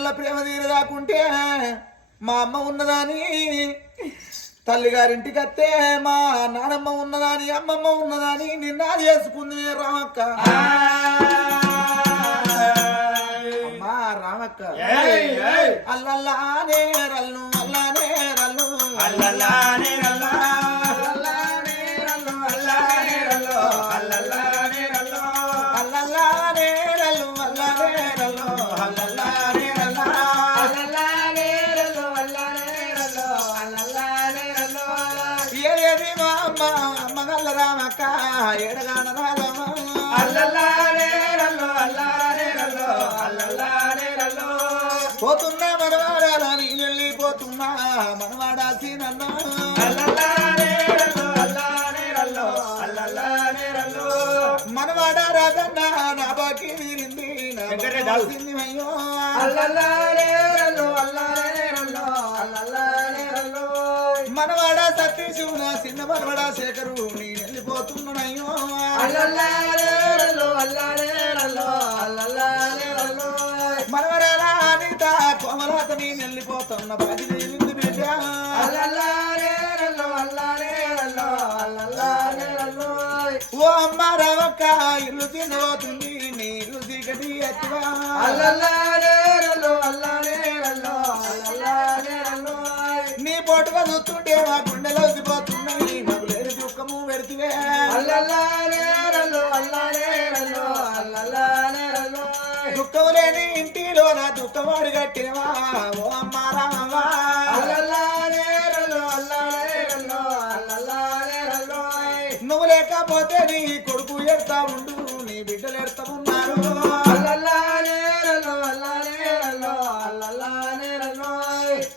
మనవళ్ళ ప్రేమ తీరదాకుంటే మా అమ్మ ఉన్నదాని తల్లిగారింటికి వస్తే మా నానమ్మ ఉన్నదాని అమ్మమ్మ ఉన్నదాని నిన్న చేసుకుంది రామక్క. అమ్మా రామక్క అల్లల్లానే రల్లు అల్లానే రల్లు అల్లల్లానే రల్లా అల్లల్లానే రల్లు అల్లానే రల్లు అల్లల్లానే రల్లు అల్లల్లానే రల్లు అల్లానే రల్లు అల్లల్లానే రల్లా అల్లల్లానే రల్లు అల్లానే రల్లు అల్లల్లానే రల్లు ఏది మా అమ్మ అమ్మగల్ల రామక్క ఎడగాన రాగమ్మ అల్లల్లానే రల్లు అల్లానే రల్లు అల్లల్లానే రల్లు పోతున్నా మనవాడాల నీ వెళ్ళిపోతున్నా మనవాడాల్సి నన్ను అల్లల్లానే రల్లు అల్లానే రల్లు అల్లల్లానే రల్లు మనవాడ రాజన్న నా బాకి తీరింది నాల్సింది అయ్యో అల్లల్లానే రల్లు అల్లానే రల్లు అల్లల్లానే రల్లు మనవాడ సతీషు నా చిన్న మనవాడ శేఖరు నేను వెళ్ళిపోతున్నానయ్యో అల్లల్లానే రల్లు అల్లానే రల్లు అల్లల్లానే రల్లు మనవరాల అనిత కోమలాత నేను వెళ్ళిపోతున్న బాకి తీరింది బిడ్డ అల్లల్లానే రల్లు అల్లానే రల్లు అల్లల్లానే రల్లు ఓ అమ్మ రావక్క ఇల్లు తినబోతుంది నీ ఇల్లు దిగటి ఎత్తువా అల్లల్లానే రల్లు అల్లానే రల్లు అల్లల్లానే రల్లు నీ పోటుగా చూస్తుంటే మా గుండెలో పోతున్నాయి నాకు లేని దుఃఖము పెడితే అల్లల్లానే రల్లు అల్లానే రల్లు అల్లల్లానే రల్లు దుఃఖం లేని ఇంటిలో నా దుఃఖమాడు కట్టినవా ఓ అమ్మ రామవ్వ అల్లల్లానే రల్లు అల్లానే రల్లు అల్లల్లానే రల్లు నువ్వు లేకపోతే నీ కొడుకు ఎడతా ఉండు నీ బిడ్డలు ఎడతా ఉన్నారు అల్లల్లానే రల్లు అల్లానే రల్లు అల్లల్లానే రల్లు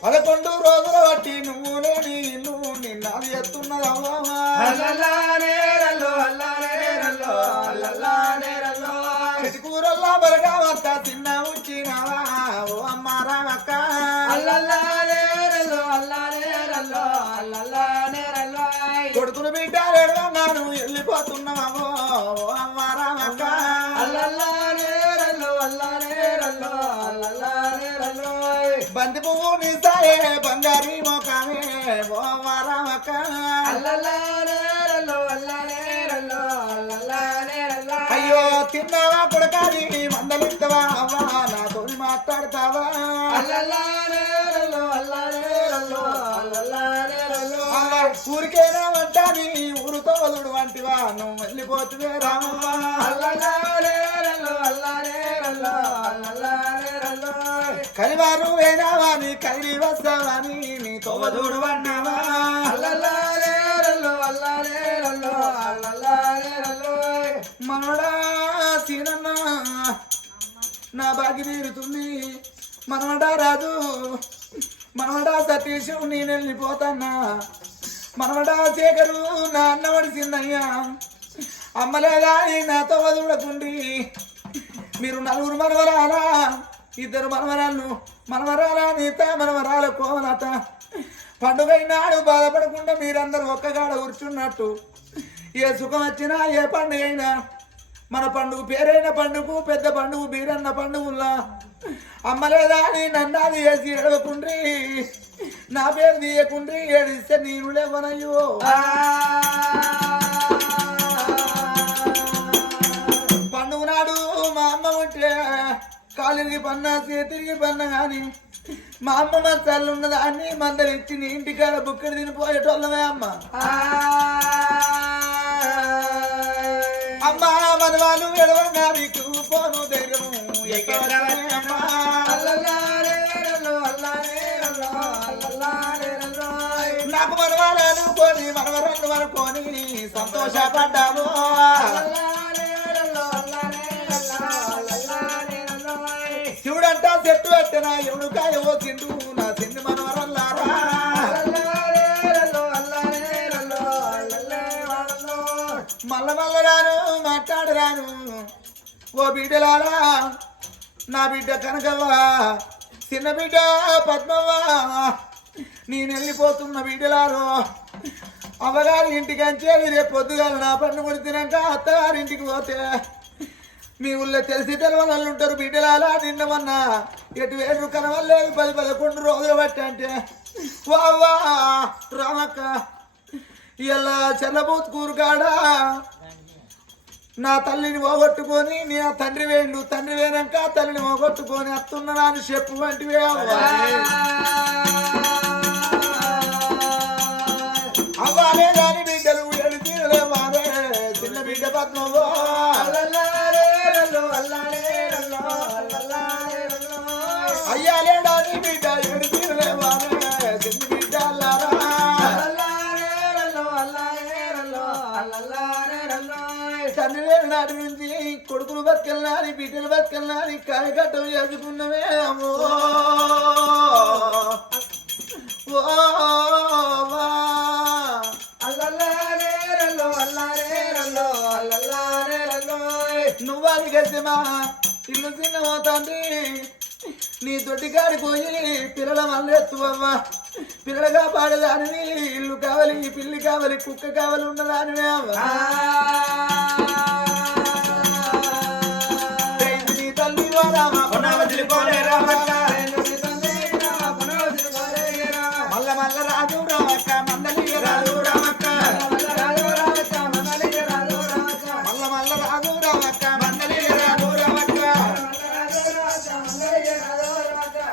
11 రోజుల బట్టి నువ్వు లేని ఇల్లు నిన్నది ఎత్తున్నదవ్వా అల్లల్లానే రల్లు అల్లానే రల్లు అల్లల్లానే రల్లు కూరల్లా బరగా వస్తా తిన్న వచ్చినావా ఓ అమ్మ రామక్క అల్లల్లానే రల్లు అల్లానే రల్లు అల్లల్లానే రల్లు కొడుకును బిడ్డ ఎడవన్నాను వెళ్ళిపోతున్నావో ఓ అమ్మ రామక్క అల్లల్లానే రల్లు అల్లానే రల్లు అల్లల్లానే రల్లు బంతి పువ్వు నిసాయే బంగారీ మోకామే ఓ అమ్మ రామక్క అల్లల్లానే రల్లు అల్లానే రల్లు అల్లల్లానే రల్లు అయ్యో తిన్నావా కొడకాలి మందలిస్తావా అవ్వా నాతో మాట్లాడతావా అల్లల్లానే రల్లు అల్లానే రల్లు అల్లల్లానే రల్లు ఊరికేనా వంటాని ఊరుతో వదుడు వంటివా నువ్వు వెళ్ళిపోతువే రామవ్వ అల్లల్లానే రల్లు అల్లానే రల్లు అల్లల్లానే రల్లు కలివారు వేనావా నీ కలిగి వస్తావని నీతో వదుడు వంటివా అల్లల్లానే రల్లు అల్లానే రల్లు అల్లల్లానే రల్లు మనవడా సీనన్న నా బాగి తీరుతుంది మనవడా రాజు మనవడా సతీషు నేను వెళ్ళిపోతాన్నా మనవడా శేఖరు నా అన్న వడిసిందయ్యా అమ్మలేదా నాతో వదులకుండి మీరు 4 మనవరాలా 2 మనవరాళ్ళు మనవరాల నీత మనవరాల కోమలత పండుగైనాడు బాధపడకుండా మీరందరూ ఒక్కగాడ కూర్చున్నట్టు ఏ సుఖం వచ్చినా ఏ పండుగ అయినా మన పండుగ పేరైన పండుగ పెద్ద పండుగ బీరన్న పండుగలా అమ్మలేదా అని నన్నాది వేసి ఎడవకుండ్రి నా పేరు తీయకుండ్రి ఏడిస్తే నేను లేవనయ్యో పండుగ నాడు మా అమ్మ ఉంటే కాలికి పన్నా చేతికి పన్నా కానీ మా అమ్మ మా తల్లి ఉన్నదా అని మందరిచ్చి నీ ఇంటికాడ బుక్కడి తినిపోయేటోళ్ళమే అమ్మ అమ్మా మన వాళ్ళు ఎడవన్నా నీకు పోను ధైర్యము నాకు మనవాళ్ళు కొని మనవరాళ్ళు వరకొని సంతోషపడ్డాము శివుడంటా చెట్టు పెట్టిన ఎవడుకాయ పోసిండు నా చిన్ని మనవరల్లారా మల్ల మల్ల రాను మాట్లాడరాను ఓ బిడ్డలారా నా బిడ్డ కనకవ్వ చిన్న బిడ్డ పద్మవ్వ నేను వెళ్ళిపోతున్న బిడ్డలారు అవ్వగారి ఇంటికి అంచేది రేపు పొద్దుగాల నా పండు కొడితేనాక అత్తగారింటికి పోతే మీ ఊళ్ళో తెలిసి తెలవనళ్ళు ఉంటారు బిడ్డలాలా నిన్నమన్నా ఎటు వేరు కనవలేదు 10-11 రోజులు బట్టి అంటే వావా రామక్క ఇలా చెల్లబూత్ కూరుగాడా నా తల్లిని పోగొట్టుకొని నీ తండ్రి వేయండు తండ్రి వేయనాక తల్లిని పోగొట్టుకొని అత్తున్నా అని చెప్పు వంటివే అవ్వాలే రాని బిడ్డలు ఏడు తీరలే మారే చిన్న బిడ్డ పద్మవో అయ్యాలే రాని బిడ్డ ఏడు తీరలే మారే చిన్న బిడ్డ తండ్రి నాటి నుంచి కొడుకులు బతికెళ్ళాలి బిడ్డలు బతికెళ్ళాలి కాయకట్టం చేసుకున్నవే అమ్మో నువ్వాలి గద్దెమా ఇల్లు చిన్నమవుతాంది నీ తొట్టికాడి పోయి పిల్లల మల్లెత్తువమ్మా పిల్లలుగా పాడేదానివి ఇల్లు కావాలి పిల్లి కావాలి కుక్క కావాలి ఉన్నదానివే అమ్మా నీ తల్లి మల్ల మల్ల రాజు రామక్క మందలి రాజు రామక్క మల్ల మల్ల రాజు రామక్క మందలి రాజు రామక్క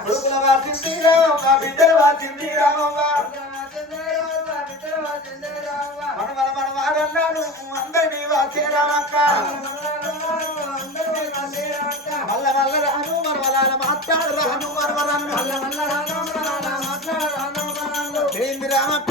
కొడుకుల వాసింది రామమ్మ బిడ్డల వాసింది రామమ్మ మన వాడన్నాను అందరినీ వాసే రామక్క మల్ల మల్ల రాను మరవలాల మాట్లాడు రాను మరవరాను ఏంది రామక్క